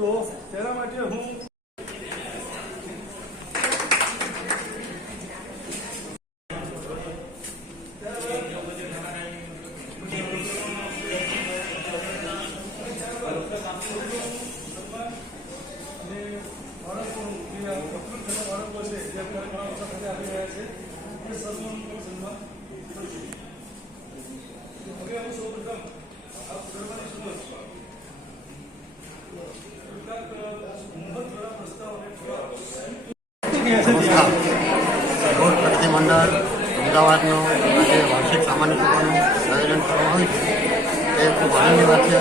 તો તેના માટે હું રોડ પ્રગતિ મંડળ અમદાવાદનું આજે વાર્ષિક સામાન્ય સભાનું આયોજન કરવામાં આવ્યું છે. એ ખૂબ આનંદની વાત છે.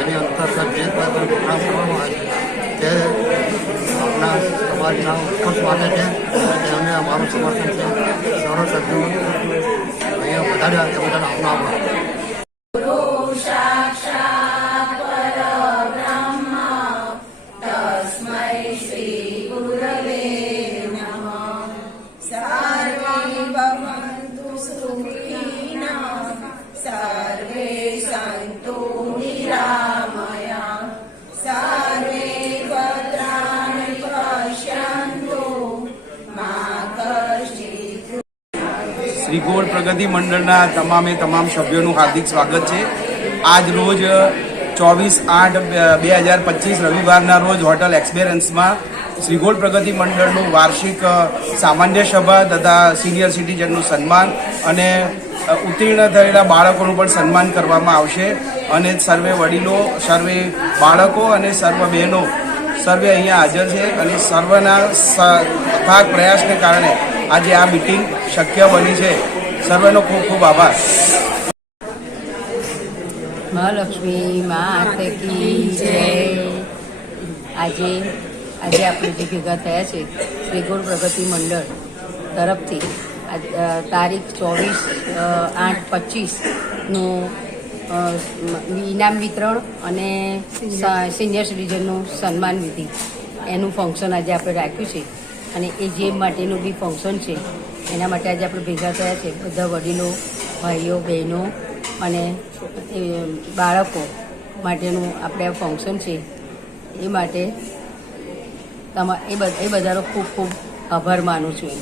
એની અંતર્ગત જે કોઈ પણ પ્રોગ્રામ કરવામાં આવે છે તે આપણા સમાજના ઉત્કર્ષ માટે છે. અને અમારું સમર્થન છે. સૌ સભ્યો અહીંયા વધારે તે બધાને આપનો આભાર. सर्वे सन्तु निरामया सर्वे भद्राणि पश्यन्तु मा कश्चित्. શ્રી ગોળ પ્રગતિ મંડળના તમામ સભ્યોનું હાર્દિક સ્વાગત છે. આજ રોજ 24/8/2025 રવિવારના રોજ હોટલ એક્સપિરિયન્સમાં શ્રી ગોળ પ્રગતિ મંડળનું વાર્ષિક સામાન્ય સભા તથા સિનિયર સિટીઝનનું સન્માન અને ઉત્તીર્ણ થયેલા બાળકોનું પણ સન્માન કરવામાં આવશે. અને સર્વે વડીલો, સર્વે બાળકો અને સર્વ બહેનો સર્વે અહીંયા હાજર છે. અને સર્વના અથાગ પ્રયાસને કારણે આજે આ મિટિંગ શક્ય બની છે. સર્વેનો ખૂબ ખૂબ આભાર. મહાલક્ષ્મી માત કી જય. આજે આપણે જે ભેગા થયા છે શ્રી ગોળ પ્રગતિ મંડળ તરફથી તારીખ 24/8/25નું ઇનામ વિતરણ અને સિનિયર સિટીઝનનું સન્માન વિધિ એનું ફંક્શન આજે આપણે રાખ્યું છે. અને એ જે માટેનું બી ફંક્શન છે એના માટે આજે આપણે ભેગા થયા છે. બધા વડીલો, ભાઈઓ, બહેનો અને બાળકો માટેનું આપણે આ ફંક્શન છે. એ માટે એ બધાનો ખૂબ ખૂબ આભાર માનું છું.